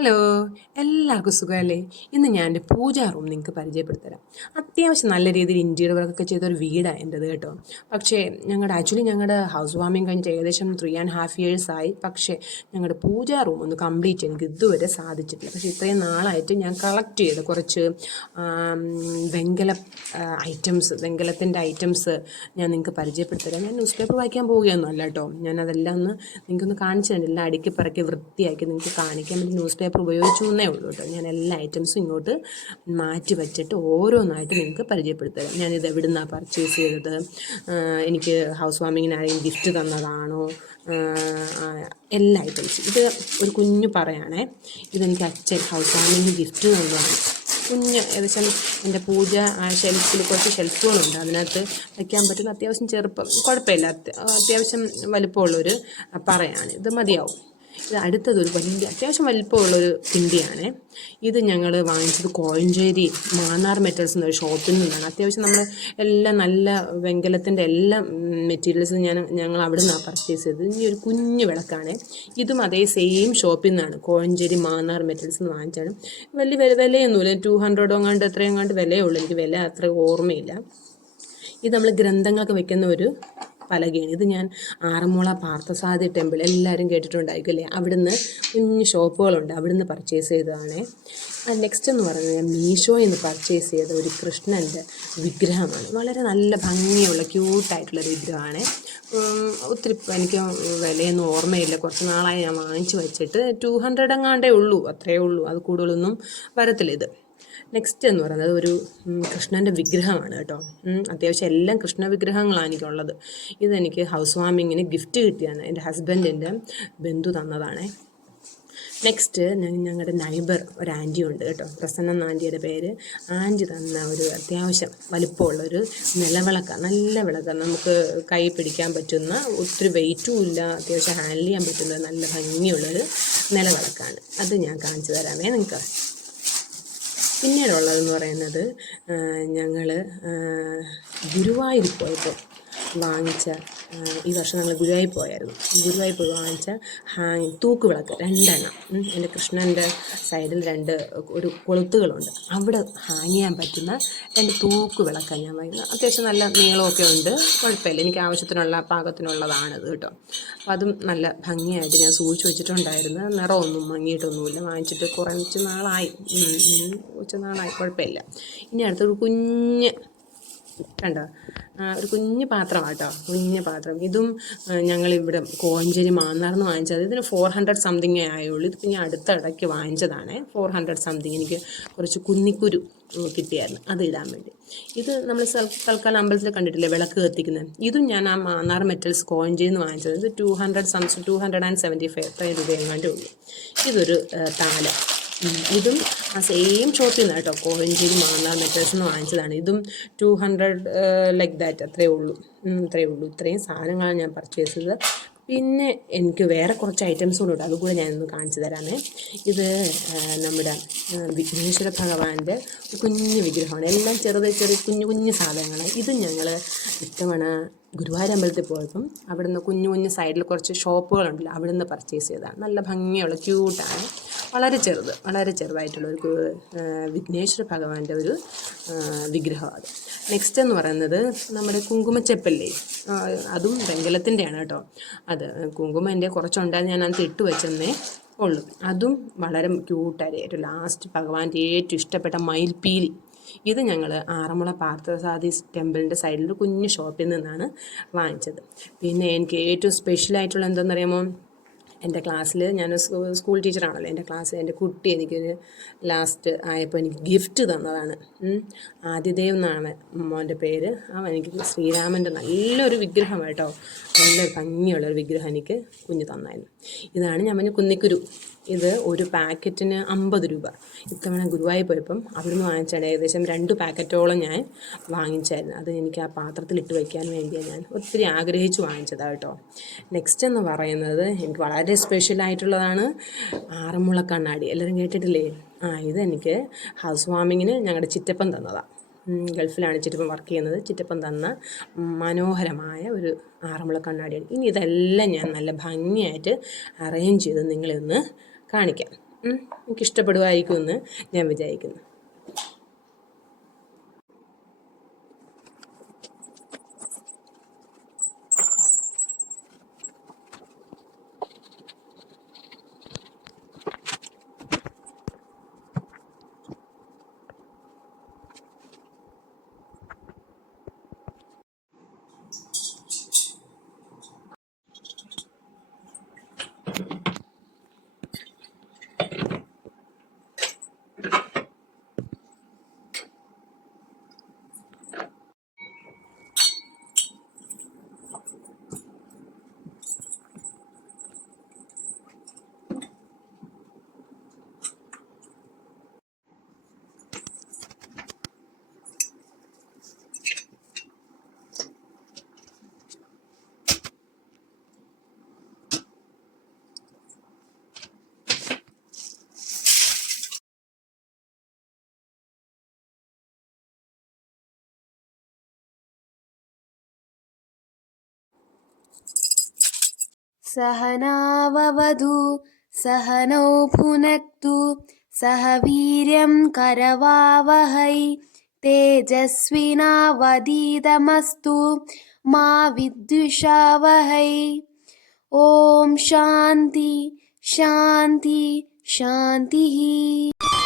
Hello, എല്ലാവർക്കും സുഖമല്ലേ? ഇന്ന് ഞാൻ എൻ്റെ പൂജാ റൂം നിങ്ങൾക്ക് പരിചയപ്പെടുത്തരാം. അത്യാവശ്യം നല്ല രീതിയിൽ ഇൻറ്റീരിയർ വർക്കൊക്കെ ചെയ്തൊരു വീടാണ് എൻ്റെത് കേട്ടോ. പക്ഷേ ഞങ്ങളുടെ ഹൗസ് വാമിങ് കഴിഞ്ഞിട്ട് ഏകദേശം 3.5 years ആയി. പക്ഷേ ഞങ്ങളുടെ പൂജാ റൂം ഒന്ന് കംപ്ലീറ്റ് എനിക്ക് ഇതുവരെ സാധിച്ചിട്ടില്ല. പക്ഷേ ഇത്രയും നാളായിട്ട് ഞാൻ കളക്ട് ചെയ്ത കുറച്ച് വെങ്കല വെങ്കലത്തിൻ്റെ ഐറ്റംസ് ഞാൻ നിങ്ങൾക്ക് പരിചയപ്പെടുത്തരാം. ഞാൻ ന്യൂസ് പേപ്പർ വായിക്കാൻ പോവുകയൊന്നുമല്ല കേട്ടോ. ഞാനതെല്ലാം നിങ്ങൾക്കൊന്ന് കാണിച്ചു തരാം. എല്ലാം അടുക്കി പറക്കി വൃത്തിയാക്കി നിങ്ങൾക്ക് കാണിക്കാൻ വേണ്ടി ന്യൂസ് പേപ്പർ ഉപയോഗിച്ചു എന്നേ ഉള്ളൂ കേട്ടോ. ഞാൻ എല്ലാ ഐറ്റംസും ഇങ്ങോട്ട് മാറ്റി വച്ചിട്ട് ഓരോന്നായിട്ട് നിങ്ങൾക്ക് പരിചയപ്പെടുത്തരാം. ഞാനിത് എവിടെ നിന്നാണ് പർച്ചേസ് ചെയ്തത്, എനിക്ക് ഹൗസ് വാമിങ്ങിന് ആരെങ്കിലും ഗിഫ്റ്റ് തന്നതാണോ, എല്ലാ ഐറ്റംസും. ഇത് ഒരു കുഞ്ഞു പറയാണേ, ഇതെനിക്ക് അച്ഛൻ ഹൗസ് വാമിങ്ങിന് ഗിഫ്റ്റ് തന്നതാണ്. ഏകദേശം എൻ്റെ പൂജ ഷെൽഫിൽ കുറച്ച് ഷെൽഫുകളുണ്ട്, അതിനകത്ത് വയ്ക്കാൻ പറ്റുന്ന അത്യാവശ്യം ചെറുപ്പം, കുഴപ്പമില്ല, അത്യാവശ്യം വലിപ്പമുള്ളൊരു പറയാണ്. ഇത് മതിയാവും. ഇത് അടുത്തതൊരു അത്യാവശ്യം വലിപ്പമുള്ളൊരു കിണ്ടിയാണ്. ഇത് ഞങ്ങൾ വാങ്ങിച്ചത് കോഴഞ്ചേരി മാന്നാർ മെറ്റൽസ് എന്നൊരു ഷോപ്പിൽ നിന്നാണ്. അത്യാവശ്യം നമ്മൾ എല്ലാം നല്ല വെങ്കലത്തിൻ്റെ എല്ലാ മെറ്റീരിയൽസും ഞങ്ങൾ അവിടെ നിന്നാണ് പർച്ചേസ് ചെയ്തത്. ഇനി ഒരു കുഞ്ഞു വിളക്കാണ്. ഇതും അതേ സെയിം ഷോപ്പിൽ നിന്നാണ്, കോഴഞ്ചേരി മാന്നാർ മെറ്റൽസ് എന്ന് വാങ്ങിച്ചാണ്. വലിയ വിലയൊന്നുമില്ല, 200 എങ്ങാണ്ട് എത്രയെങ്ങാണ്ട് വിലയുള്ളൂ. എനിക്ക് വില അത്ര ഓർമ്മയില്ല. ഇത് നമ്മൾ ഗ്രന്ഥങ്ങളൊക്കെ വെക്കുന്ന ഒരു പലകയാണ്. ഇത് ഞാൻ ആറന്മുള പാർത്ഥസാരഥി ടെമ്പിൾ, എല്ലാവരും കേട്ടിട്ടുണ്ടായിരിക്കും, അവിടുന്ന് കുഞ്ഞ് ഷോപ്പുകളുണ്ട്, അവിടുന്ന് പർച്ചേസ് ചെയ്തതാണ്. നെക്സ്റ്റ് എന്ന് പറയുന്നത് ഞാൻ മീഷോയിൽ നിന്ന് പർച്ചേസ് ചെയ്ത ഒരു കൃഷ്ണൻ്റെ വിഗ്രഹമാണ്. വളരെ നല്ല ഭംഗിയുള്ള ക്യൂട്ടായിട്ടുള്ളൊരു വിഗ്രഹമാണ്. ഒത്തിരി എനിക്ക് വിലയൊന്നും ഓർമ്മയില്ല, കുറച്ച് നാളായി ഞാൻ വാങ്ങിച്ച് വെച്ചിട്ട്. 200 എങ്ങാണ്ടേ ഉള്ളൂ, അത്രയേ ഉള്ളൂ, അത് കൂടുതലൊന്നും വരത്തില്ല ഇത്. നെക്സ്റ്റ് എന്ന് പറയുന്നത് ഒരു കൃഷ്ണൻ്റെ വിഗ്രഹമാണ് കേട്ടോ. അത്യാവശ്യം എല്ലാം കൃഷ്ണ വിഗ്രഹങ്ങളാണ് എനിക്കുള്ളത്. ഇതെനിക്ക് ഹൗസ് വാമിങ്ങിന് ഗിഫ്റ്റ് കിട്ടിയാണ്, എൻ്റെ ഹസ്ബൻഡിൻ്റെ ബന്ധു തന്നതാണ്. നെക്സ്റ്റ് ഞങ്ങളുടെ നൈബർ ഒരു ആൻറ്റി ഉണ്ട് കേട്ടോ, പ്രസന്ന എന്ന ആൻറ്റിയുടെ പേര്. ആൻറ്റി തന്ന ഒരു അത്യാവശ്യം വലിപ്പമുള്ളൊരു നിലവിളക്കാണ്. നല്ല വിളക്കാണ്, നമുക്ക് കൈ പിടിക്കാൻ പറ്റുന്ന, ഒത്തിരി വെയിറ്റും ഇല്ല, അത്യാവശ്യം ഹാൻഡിൽ ചെയ്യാൻ പറ്റുന്ന നല്ല ഭംഗിയുള്ളൊരു നിലവിളക്കാണ്. അത് ഞാൻ കാണിച്ചു തരാമേ നിങ്ങൾക്ക്. പിന്നീടുള്ളതെന്ന് പറയുന്നത് ഞങ്ങൾ ഗുരുവായൂർ പോയപ്പോൾ വാങ്ങിച്ച, ഈ വർഷം ഞങ്ങൾ ഗുരുവായൂർ പോയായിരുന്നു. ഗുരുവായൂർ പോയി വാങ്ങിച്ച തൂക്കുവിളക്ക് 2 എണ്ണം. എൻ്റെ കൃഷ്ണൻ്റെ സൈഡിൽ ഒരു കൊളുത്തുകളുണ്ട്, അവിടെ ഹാങ് ചെയ്യാൻ പറ്റുന്ന 2 തൂക്കുവിളക്കാണ് ഞാൻ വാങ്ങിയത്. അത്യാവശ്യം നല്ല നീളമൊക്കെ ഉണ്ട്, കുഴപ്പമില്ല, എനിക്ക് ആവശ്യത്തിനുള്ള പാകത്തിനുള്ളതാണത് കേട്ടോ. അപ്പോൾ അതും നല്ല ഭംഗിയായിട്ട് ഞാൻ സൂക്ഷിച്ച് വെച്ചിട്ടുണ്ടായിരുന്നു. നിറമൊന്നും മങ്ങിയിട്ടൊന്നുമില്ല, വാങ്ങിച്ചിട്ട് കുറച്ച് നാളായി, കുഴപ്പമില്ല. ഇനി അടുത്തൊരു കുഞ്ഞ് കണ്ടോ, ഒരു കുഞ്ഞ് പാത്രമാണ് കേട്ടോ, കുഞ്ഞ് പാത്രം. ഇതും ഞങ്ങളിവിടെ കോഴഞ്ചേരി മാന്നാർന്ന് വാങ്ങിച്ചത്. ഇതിന് 400 സംതിങ്ങേ ആയുള്ളൂ. ഇത് പിന്നെ അടുത്തിടയ്ക്ക് വാങ്ങിച്ചതാണ്. 400 സംതിങ്. എനിക്ക് കുറച്ച് കുന്നിക്കുരു കിട്ടിയായിരുന്നു, അത് ഇടാൻ വേണ്ടി. ഇത് നമ്മൾ തൽക്കാലം അമ്പലത്തിൽ കണ്ടിട്ടില്ലേ വിളക്ക് കത്തിക്കുന്നത്, ഇതും ഞാൻ ആ മാന്നാർ മെറ്റൽസ് കോഴഞ്ചേരിയിൽ നിന്ന് വാങ്ങിച്ചത്. ഇത് 275 എത്രയും രൂപ എങ്ങാണ്ടേ ഉള്ളൂ. ഇതൊരു താല, ഇതും ആ സെയിം ഷോപ്പിൽ നിന്ന് കേട്ടോ, കോഴഞ്ചേരി മാന്നാർ മെറ്റൽസ് എന്ന് വാങ്ങിച്ചതാണ്. ഇതും 200 ലൈക്ക് ദാറ്റ്, അത്രയേ ഉള്ളൂ. ഇത്രയും സാധനങ്ങളാണ് ഞാൻ പർച്ചേസ് ചെയ്തത്. പിന്നെ എനിക്ക് വേറെ കുറച്ച് ഐറ്റംസ് കൂടെ ഉണ്ട്, അതുകൂടെ ഞാനൊന്ന് കാണിച്ചു തരാമേ. ഇത് നമ്മുടെ വിഘ്നേശ്വര ഭഗവാന്റെ കുഞ്ഞു വിഗ്രഹമാണ്. എല്ലാം ചെറിയ കുഞ്ഞു സാധനങ്ങൾ. ഇത് ഞങ്ങൾ ഇത്തവണ ഗുരുവായൂർ അമ്പലത്തിൽ പോയപ്പം അവിടുന്ന് കുഞ്ഞു സൈഡിൽ കുറച്ച് ഷോപ്പുകളുണ്ടല്ലോ, അവിടുന്ന് പർച്ചേസ് ചെയ്തതാണ്. നല്ല ഭംഗിയുള്ള ക്യൂട്ടാണ്, വളരെ ചെറുതായിട്ടുള്ളൊരു വിഘ്നേശ്വര ഭഗവാന്റെ ഒരു വിഗ്രഹമാണ്. നെക്സ്റ്റ് എന്ന് പറയുന്നത് നമ്മുടെ കുങ്കുമച്ചെപ്പല്ലേ, അതും വെങ്കലത്തിൻ്റെയാണ് കേട്ടോ. അത് കുങ്കുമം എൻ്റെ കുറച്ചുണ്ടായിരുന്നു, ഞാൻ അത് ഇട്ട് വെച്ചെന്നേ ഉള്ളൂ. അതും വളരെ ക്യൂട്ടായിട്ട് ലാസ്റ്റ് ഭഗവാന്റെ ഏറ്റവും ഇഷ്ടപ്പെട്ട മയിൽപ്പീലി. ഇത് ഞങ്ങൾ ആറന്മുള പാർത്ഥസാരഥി ടെമ്പിളിൻ്റെ സൈഡിൽ കുഞ്ഞു ഷോപ്പിൽ നിന്നാണ് വാങ്ങിച്ചത്. പിന്നെ എനിക്ക് ഏറ്റവും സ്പെഷ്യലായിട്ടുള്ള എന്താണെന്നറിയാമോ, എൻ്റെ ക്ലാസ്സിൽ ഞാൻ സ്കൂൾ ടീച്ചറാണല്ലോ, എൻ്റെ ക്ലാസ്സിൽ എൻ്റെ കുട്ടി എനിക്കൊരു ലാസ്റ്റ് ആയപ്പോൾ എനിക്ക് ഗിഫ്റ്റ് തന്നതാണ്. ആദിദേവ് എന്നാണ് മോൻ്റെ പേര്. എനിക്ക് ശ്രീരാമൻ്റെ നല്ലൊരു വിഗ്രഹം കേട്ടോ, നല്ലൊരു ഭംഗിയുള്ളൊരു വിഗ്രഹം എനിക്ക് കുഞ്ഞ് തന്നായിരുന്നു. ഇതാണ് ഞാൻ പറഞ്ഞ കുന്നിക്കുരു. ഇത് ഒരു പാക്കറ്റിന് 50 രൂപ. ഇത്തവണ ഗുരുവായൂർ പോയപ്പം അവിടുന്ന് വാങ്ങിച്ചാണ്. ഏകദേശം 2 പാക്കറ്റോളം ഞാൻ വാങ്ങിച്ചായിരുന്നു. അത് എനിക്ക് ആ പാത്രത്തിലിട്ട് വയ്ക്കാൻ വേണ്ടിയാണ് ഞാൻ ഒത്തിരി ആഗ്രഹിച്ച് വാങ്ങിച്ചതാണ് കേട്ടോ. നെക്സ്റ്റ് എന്ന് പറയുന്നത് എനിക്ക് വളരെ സ്പെഷ്യലായിട്ടുള്ളതാണ്, ആറന്മുള കണ്ണാടി. എല്ലാവരും കേട്ടിട്ടില്ലേ? ഇതെനിക്ക് ഹൗസ് വാമിങ്ങിന് ഞങ്ങളുടെ ചിറ്റപ്പൻ തന്നതാണ്. ഗൾഫിലാണ് ചിറ്റപ്പൻ വർക്ക് ചെയ്യുന്നത്. ചിറ്റപ്പൻ തന്ന മനോഹരമായ ഒരു ആറന്മുള കണ്ണാടിയാണ്. ഇനി ഇതെല്ലാം ഞാൻ നല്ല ഭംഗിയായിട്ട് അറേഞ്ച് ചെയ്ത് നിങ്ങളെ ഒന്ന് കാണിക്കാം. എനിക്കിഷ്ടപ്പെടുമായിരിക്കുമെന്ന് ഞാൻ വിചാരിക്കുന്നു. सहनाववधू सहनौ भुनक्तु सह वीर्यं करवावहै तेजस्विनावधीतमस्तु मा विद्विषावहै. ॐ शान्ति शान्ति शान्तिः.